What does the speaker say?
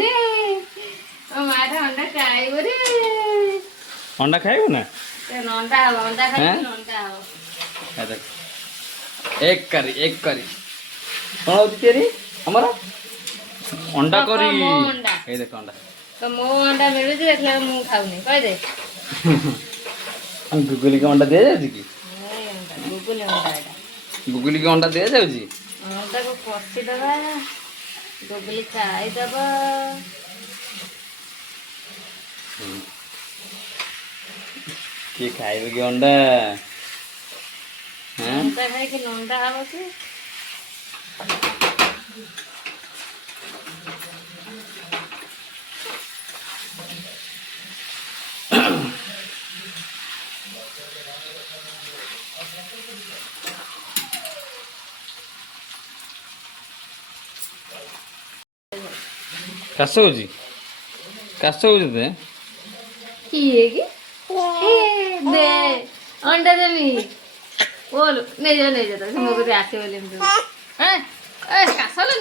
रे मारे अंडा खाइबो रे अंडा खाइबो ना अंडा हो अंडा खाइ हैं? अंडा हो एक करी कौन होती तेरी हमारा अंडा पापा, करी मो अंडा। ये देखो अंडा तो मो अंडा मिलुଛି ଦେଖିଲା ମୁଁ ଖାଉନି କହିଦେ गुगली के अंडा दे जाଉଛି कि ଏଇ ଅଣ୍ଡା ଗୁଗୁଲି ଅଣ୍ଡା ଏଇଟା गुगली के अंडा दे जाଉଛି ଅଣ୍ଡାକୁ କଷିଦବା ଗୁଗୁଲି ଖାଇଦବ କିଏ ଖାଇବେ କି ଅଣ୍ଡା हैं ଅଣ୍ଡା ଖାଇକି ଲଣ୍ଡା ହବ କି କାଶ ହଉଛି ତତେ କିଏ କି ଦେ ଅଣ୍ଡା ଦେମି बोल नहीं जा तो मुझे आसे बोले कासलो